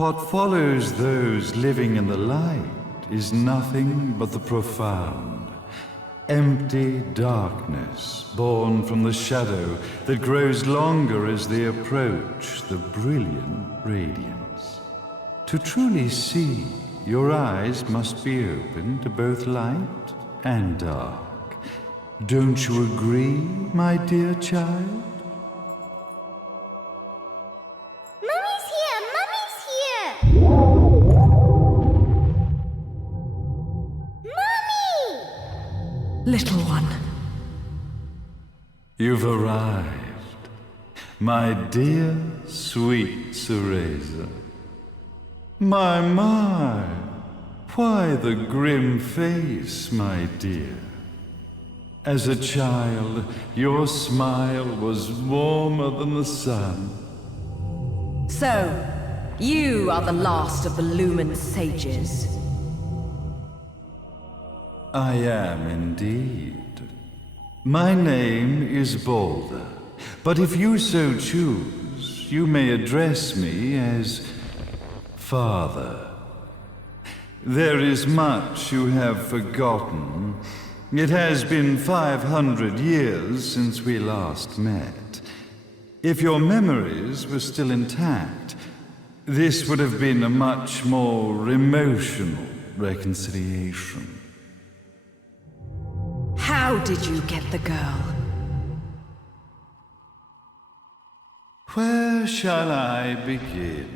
What follows those living in the light is nothing but the profound, empty darkness born from the shadow that grows longer as they approach the brilliant radiance. To truly see, your eyes must be open to both light and dark. Don't you agree, my dear child? Mummy's here! Mummy's here! Mummy! Little one. You've arrived, my dear, sweet Cereza. My, why the grim face, my dear? As a child, your smile was warmer than the sun. So, you are the last of the Lumen sages. I am indeed. My name is Balder, but if you so choose, you may address me as Father. There is much you have forgotten. It has been 500 years since we last met. If your memories were still intact, this would have been a much more emotional reconciliation. How did you get the girl? Where shall I begin?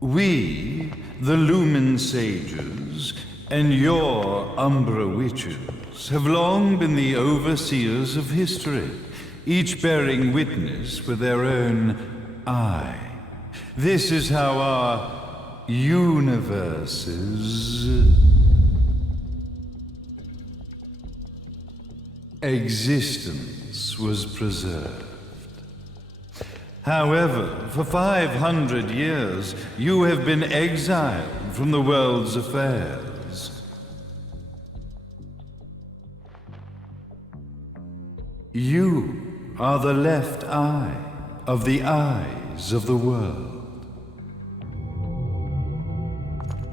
We, the Lumen Sages, and your Umbra Witches, have long been the overseers of history, each bearing witness with their own eye. This is how our universe's existence was preserved. However, for 500 years, you have been exiled from the world's affairs. You are the left eye of the eyes of the world.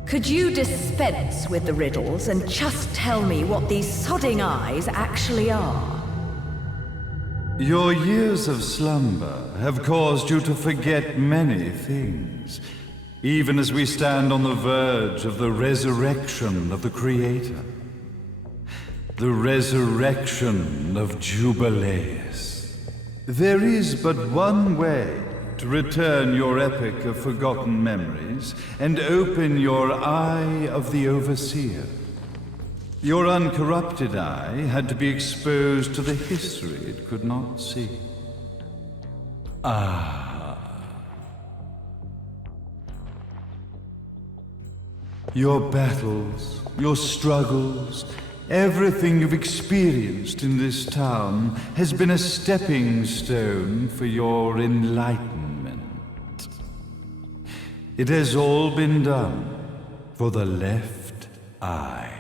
Could you dispense with the riddles and just tell me what these sodding eyes actually are? Your years of slumber have caused you to forget many things, even as we stand on the verge of the resurrection of the Creator. The resurrection of Jubileus. There is but one way to return your epic of forgotten memories and open your eye of the Overseer. Your uncorrupted eye had to be exposed to the history it could not see. Your battles, your struggles, everything you've experienced in this town has been a stepping stone for your enlightenment. It has all been done for the left eye.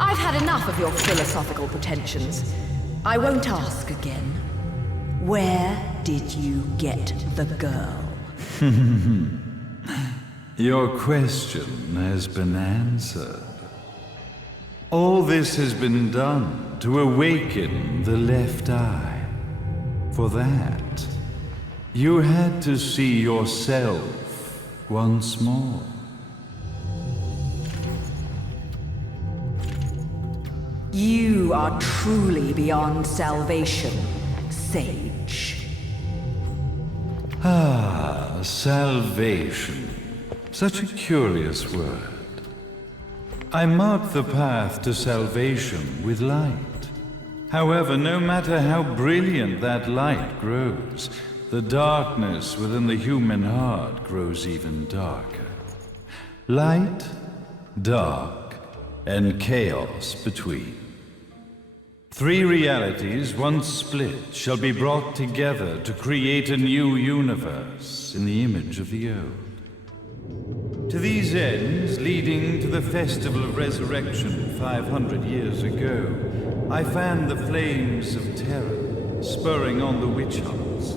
I've had enough of your philosophical pretensions. I won't ask again. Where did you get the girl? Your question has been answered. All this has been done to awaken the left eye. For that, you had to see yourself once more. You are truly beyond salvation, sage. Salvation. Such a curious word. I mark the path to salvation with light. However, no matter how brilliant that light grows, the darkness within the human heart grows even darker. Light, dark, and chaos between. Three realities, once split, shall be brought together to create a new universe in the image of the old. To these ends, leading to the Festival of Resurrection 500 years ago, I fanned the flames of terror, spurring on the witch hunts.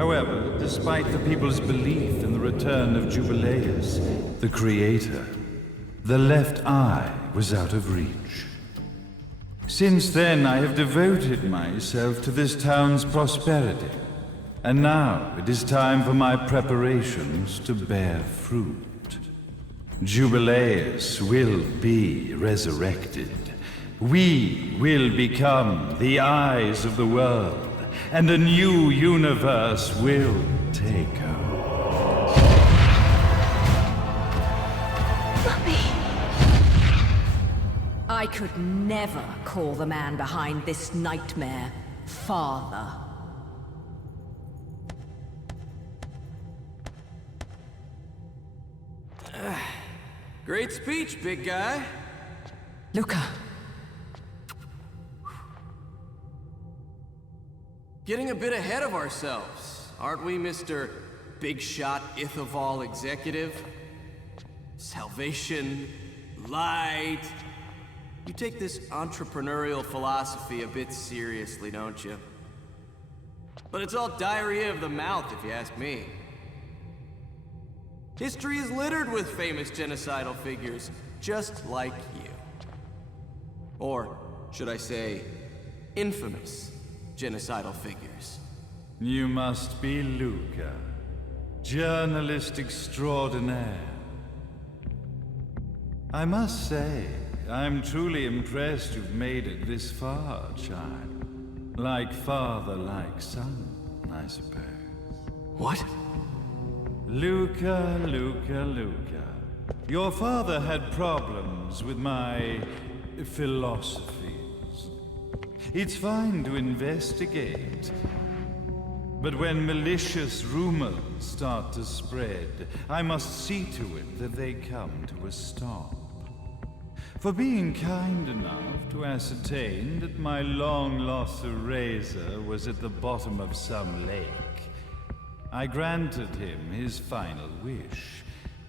However, despite the people's belief in the return of Jubileus, the creator, the left eye was out of reach. Since then, I have devoted myself to this town's prosperity, and now it is time for my preparations to bear fruit. Jubileus will be resurrected. We will become the eyes of the world, and a new universe will take over. Mummy! I could never call the man behind this nightmare father. Great speech, big guy. Luca. Getting a bit ahead of ourselves, aren't we, Mr. Big Shot Ithaval Executive? Salvation, light. You take this entrepreneurial philosophy a bit seriously, don't you? But it's all diarrhea of the mouth, if you ask me. History is littered with famous genocidal figures, just like you. Or, should I say, infamous genocidal figures. You must be Luca, journalist extraordinaire. I must say, I'm truly impressed you've made it this far, child. Like father, like son, I suppose. What? Luca, Luca, Luca. Your father had problems with my philosophies. It's fine to investigate, but when malicious rumors start to spread, I must see to it that they come to a stop. For being kind enough to ascertain that my long-lost eraser was at the bottom of some lake, I granted him his final wish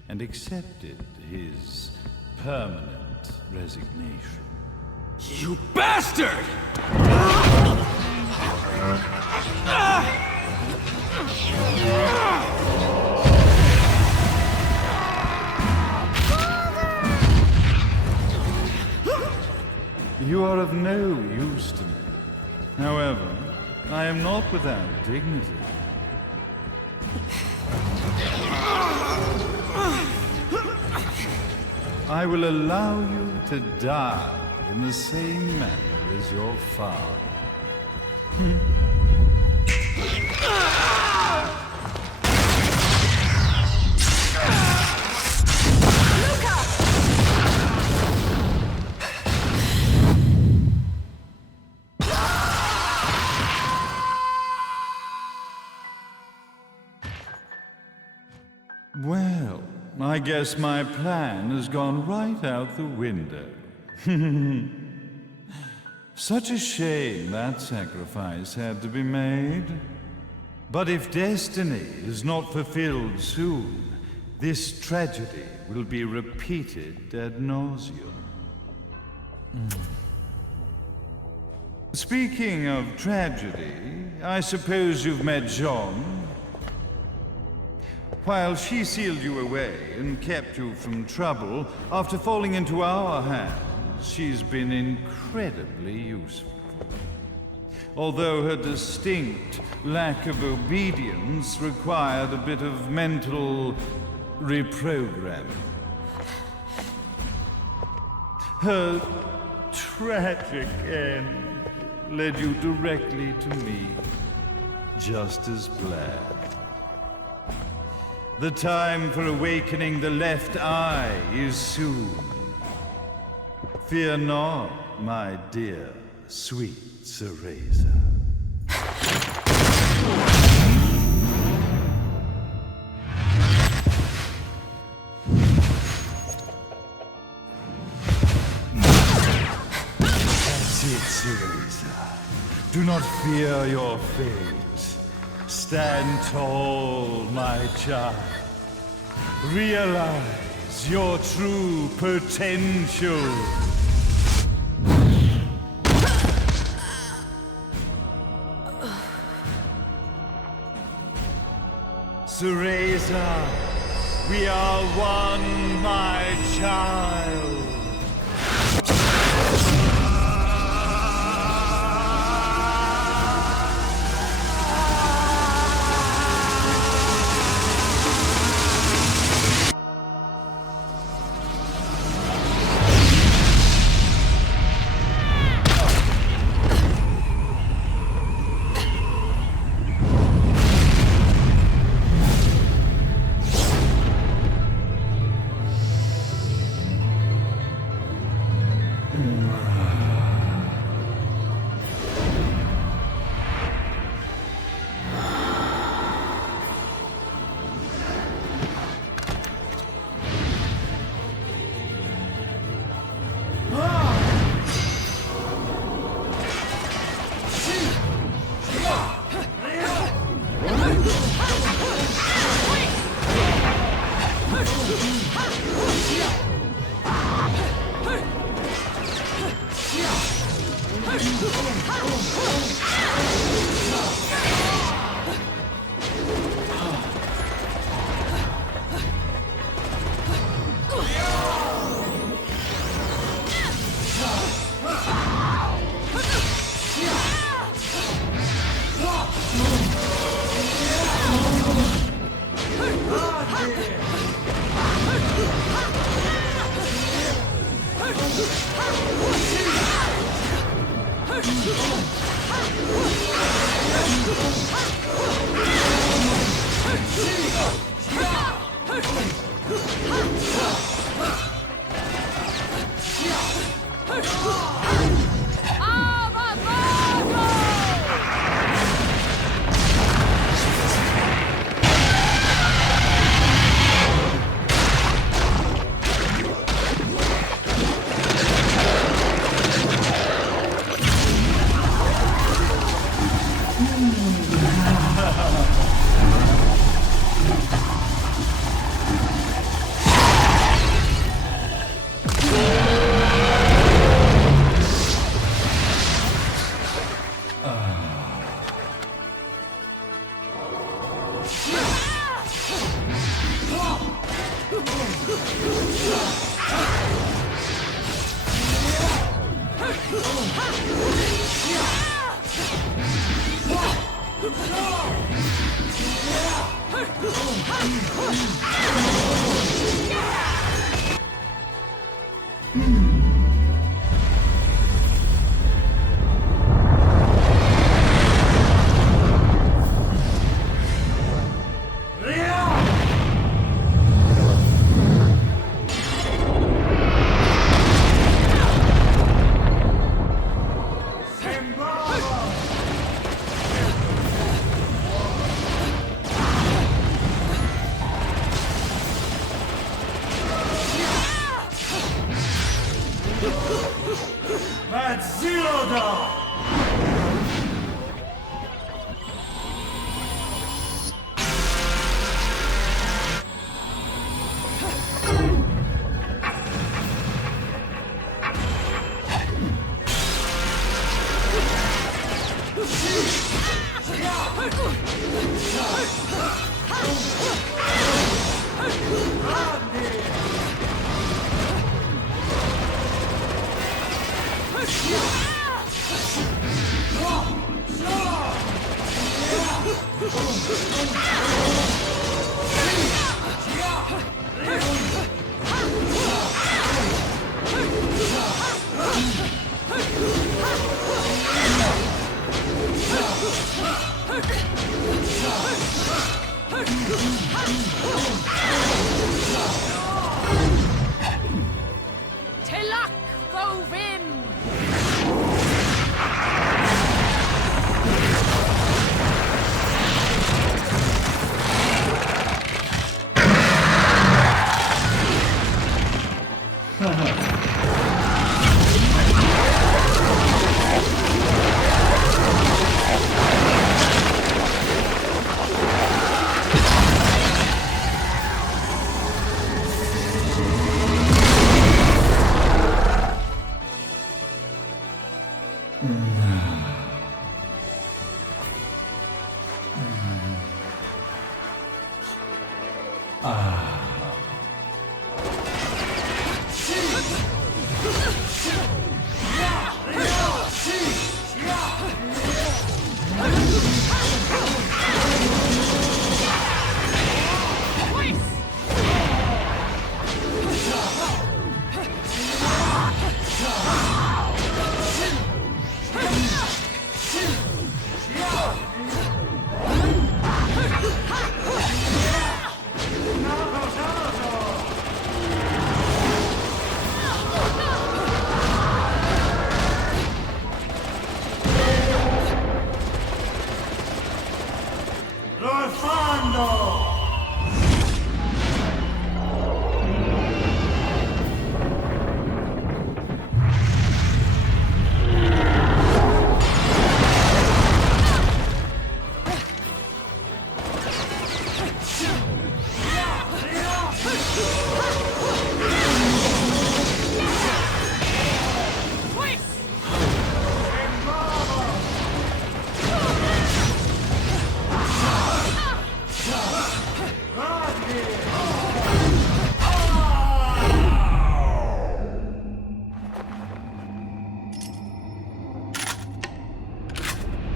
and accepted his permanent resignation. You bastard! You are of no use to me. However, I am not without dignity. I will allow you to die in the same manner as your father. Well, I guess my plan has gone right out the window. Such a shame that sacrifice had to be made. But if destiny is not fulfilled soon, this tragedy will be repeated ad nauseum. Speaking of tragedy, I suppose you've met Jean. While she sealed you away and kept you from trouble, after falling into our hands, she's been incredibly useful. Although her distinct lack of obedience required a bit of mental reprogramming. Her tragic end led you directly to me, just as planned. The time for awakening the left eye is soon. Fear not, my dear, sweet Cereza. That's it, Cereza. Do not fear your fate. Stand tall, my child. Realize your true potential. Cereza, we are one, my child.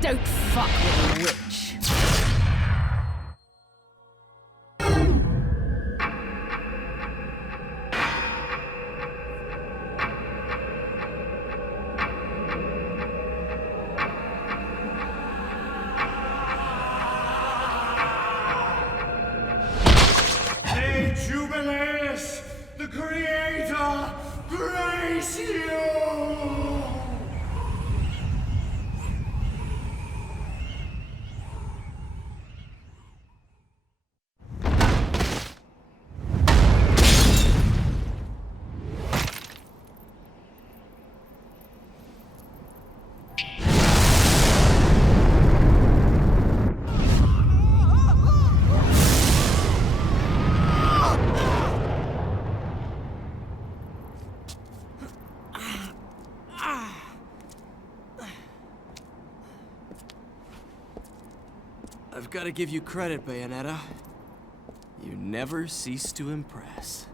Don't fuck with a witch. May Jubileus, the Creator, grace you! I've got to give you credit, Bayonetta. You never cease to impress.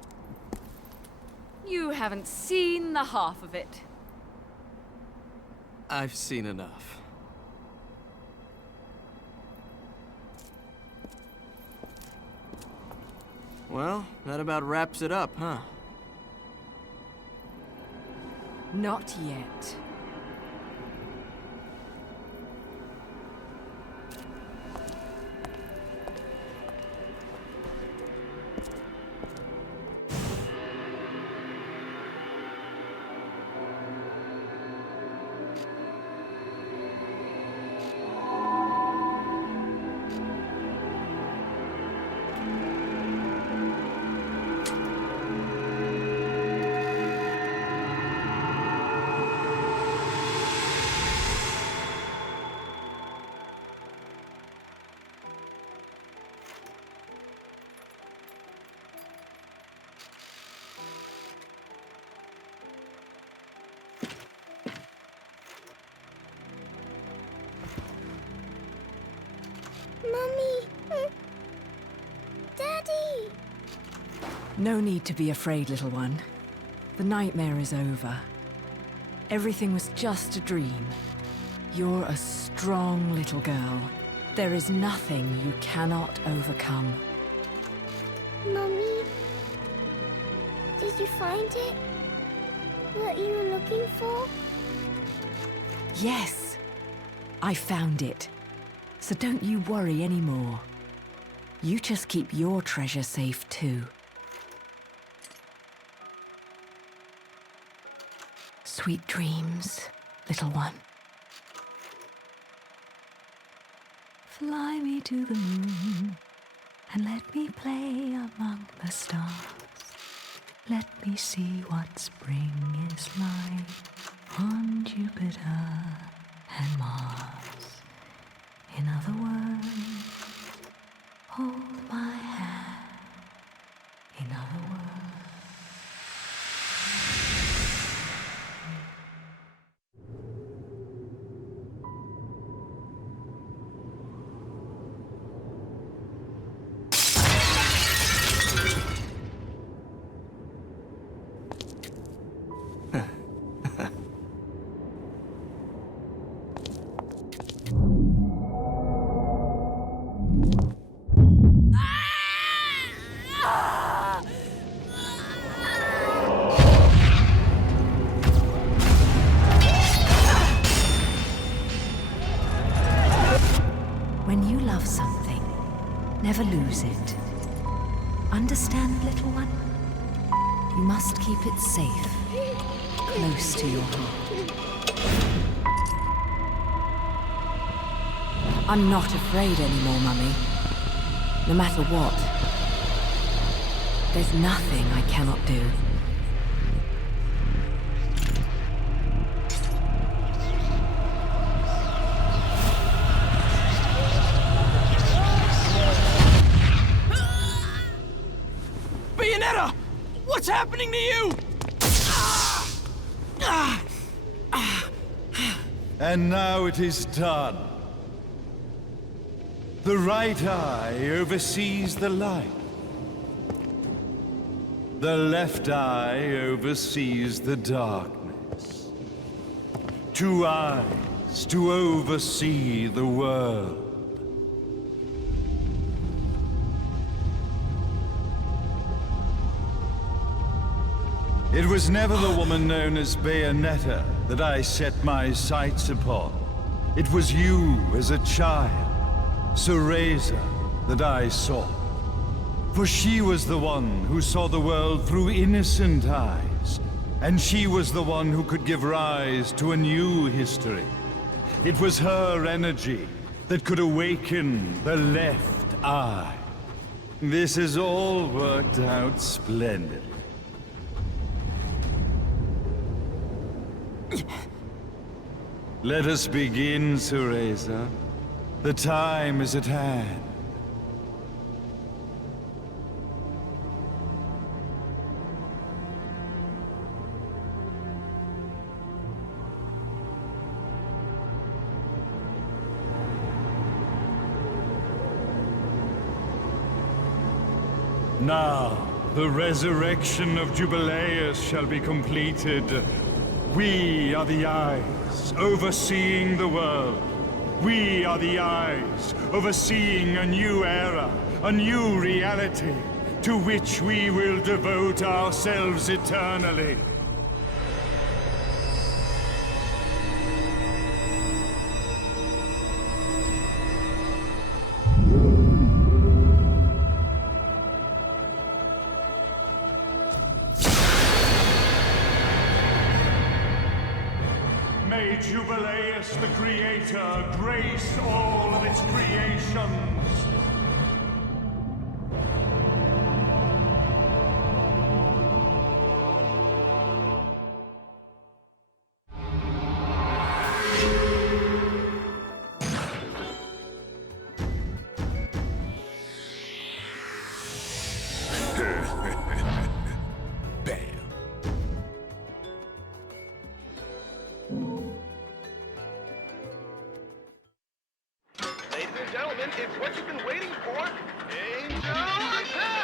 You haven't seen the half of it. I've seen enough. Well, that about wraps it up, huh? Not yet. Mummy! Daddy! No need to be afraid, little one. The nightmare is over. Everything was just a dream. You're a strong little girl. There is nothing you cannot overcome. Mummy? Did you find it? What you were looking for? Yes, I found it. So don't you worry anymore. You just keep your treasure safe too. Sweet dreams, little one. Fly me to the moon and let me play among the stars. Let me see what spring is like on Jupiter and Mars. In other words, hold my hand. In other words. never lose it. Understand, little one? You must keep it safe, close to your heart. I'm not afraid anymore, Mummy. No matter what. There's nothing I cannot do. Bayonetta! What's happening to you? And now it is done. The right eye oversees the light. The left eye oversees the darkness. 2 eyes to oversee the world. It was never the woman known as Bayonetta that I set my sights upon. It was you as a child, Cereza, that I sought. For she was the one who saw the world through innocent eyes, and she was the one who could give rise to a new history. It was her energy that could awaken the left eye. This has all worked out splendidly. Let us begin, Cereza. The time is at hand. Now, the resurrection of Jubileus shall be completed. We are the eyes, overseeing the world. We are the eyes, overseeing a new era, a new reality, to which we will devote ourselves eternally. May Jubileus the Creator grace all of its creations. Ladies and gentlemen, it's what you've been waiting for. Angel Attack!